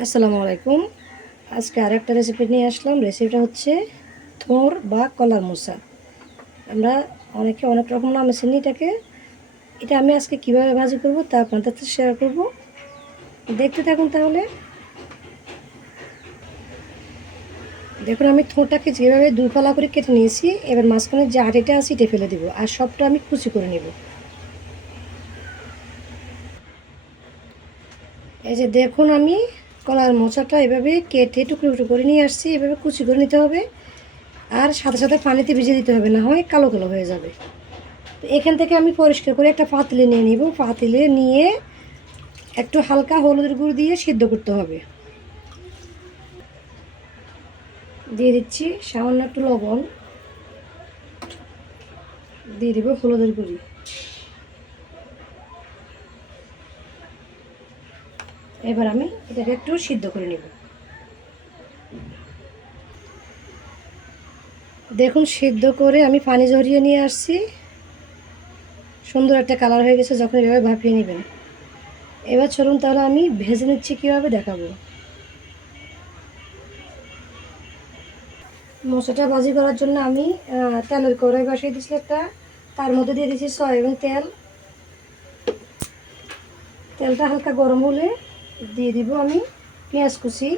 আসসালামু আলাইকুম। আজকে আরেকটা রেসিপি নিয়ে আসলাম। রেসিপিটা হচ্ছে থোর বা কলার মোসা আমরা অনেকে অনেক রকম নামে চিনি এটাকে এটা আমি আজকে কীভাবে ভাজি করব তা আপনাদের সাথে শেয়ার করব। দেখতে থাকুন তাহলে। দেখুন, আমি থোরটাকে যেভাবে দুই ফালা করে কেটে নিয়েছি, এবার মাঝখানে যে আটিটা আছে এটা ফেলে দেবো আর সবটা আমি কুচি করে নেব। এই যে দেখুন আমি কলার মোচাটা এভাবে কেটে টুকরো টুকরো করে নিয়ে আসছি, এভাবে কুচি করে নিতে হবে। আর সাথে সাথে পানিতে ভিজে দিতে হবে, না হয় কালো কালো হয়ে যাবে। তো এখান থেকে আমি পরিষ্কার করে একটা পাতিলে নিয়ে নিব। পাতিলে নিয়ে একটু হালকা হলুদের গুঁড়ো দিয়ে সিদ্ধ করতে হবে। দিয়ে দিচ্ছি সামান্য একটু লবণ। দিয়ে দিব হলুদের গুঁড়ি। এবার আমি এটাকে একটু সিদ্ধ করে নেব। দেখুন, সিদ্ধ করে আমি পানি ঝরিয়ে নিয়ে আসছি। সুন্দর একটা কালার হয়ে গেছে, যখন এভাবে ভাপিয়ে নেবেন। এবার চলুন তাহলে আমি ভেজে নিচ্ছি, কীভাবে দেখাবো। মশলাটা ভাজি করার জন্য আমি তেলের কড়াই বসিয়ে দিয়েছি একটা। তার মধ্যে দিয়ে দিয়েছি সয়াবিন তেল। তেলটা হালকা গরম হলে দিয়ে দিব আমি পেঁয়াজ কুচি।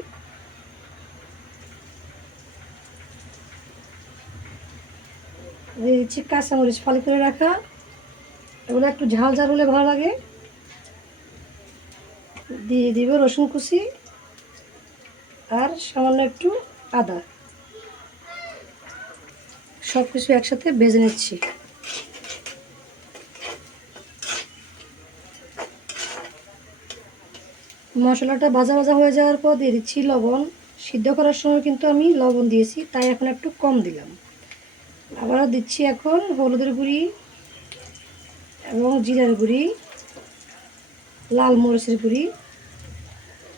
দিয়ে দিচ্ছি কাঁচামরিচ ফালি করে রাখা। এগুলো একটু ঝাল ঝাল হলে ভালো লাগে। দিয়ে দিব রসুন কুচি আর সামান্য একটু আদা। সব কিছু একসাথে ভেজে নিচ্ছি। মশলাটা ভাজা ভাজা হয়ে যাওয়ার পর দিয়ে দিচ্ছি লবণ। সিদ্ধ করার সময় কিন্তু আমি লবণ দিয়েছি, তাই এখন একটু কম দিলাম। আবারও দিচ্ছি এখন হলুদের গুঁড়ি এবং জিরার গুঁড়ি, লাল মরিচের গুঁড়ি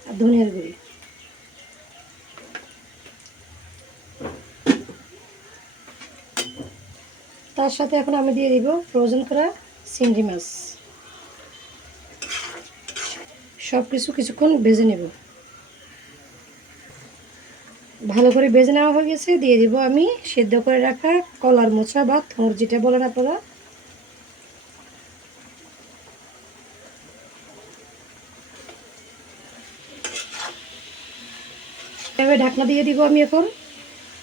আর ধনিয়ার গুঁড়ি। তার সাথে এখন আমি দিয়ে দিব ফ্রোজেন করা চিংড়ি মাছ। সব কিছু কিছুক্ষণ ভেজে নেব। ভালো করে ভেজে নেওয়া হয়ে গেছে, দিয়ে দিব আমি সেদ্ধ করে রাখা কলার মোচা বা থোঁড় যেটা বলেন আপনারা। ঢাকনা দিয়ে দিব আমি এখন।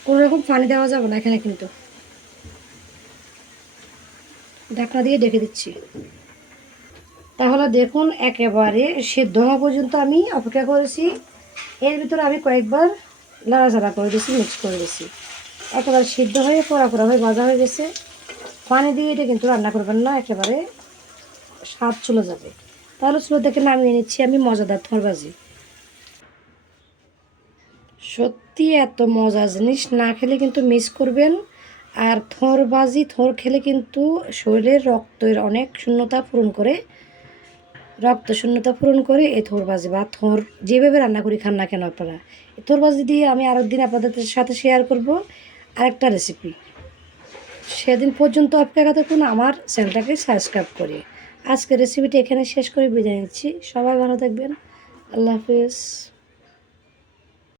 কোনো রকম পানি দেওয়া যাবে না এখানে কিন্তু। ঢাকনা দিয়ে ডেকে দিচ্ছি। তাহলে দেখুন, একেবারে সেদ্ধ হওয়া পর্যন্ত আমি অপেক্ষা করেছি। এর ভিতরে আমি কয়েকবার লাড়াচাড়া করে দিয়েছি মিক্স করে দিয়েছি। একেবারে সিদ্ধ হয়ে পোড়া পোড়া হয়ে ভাজা হয়ে গেছে। পানি দিয়ে এটা কিন্তু রান্না করবেন না, একেবারে স্বাদ চলে যাবে। তাহলে চুলো থেকে নামিয়ে নিচ্ছি আমি মজাদার থরবাজি। সত্যি এত মজা জিনিস, না খেলে কিন্তু মিস করবেন। আর থরবাজি, থর খেলে কিন্তু শরীরের রক্তের অনেক শূন্যতা পূরণ করে রক্ত শূন্যতা পূরণ করে এই থোরবাজি বা থোর যেভাবে রান্না করি খান না কেন আপনারা? এই থোরবাজি দিয়ে আমি আরেকদিন আপনাদের সাথে শেয়ার করব আরেকটা রেসিপি সেদিন পর্যন্ত অপেক্ষা থাকুন, আমার চ্যানেলটাকে সাবস্ক্রাইব করে। আজকের রেসিপিটি এখানে শেষ করে বিদায় নিচ্ছি। সবাই ভালো থাকবেন। আল্লাহ হাফিজ।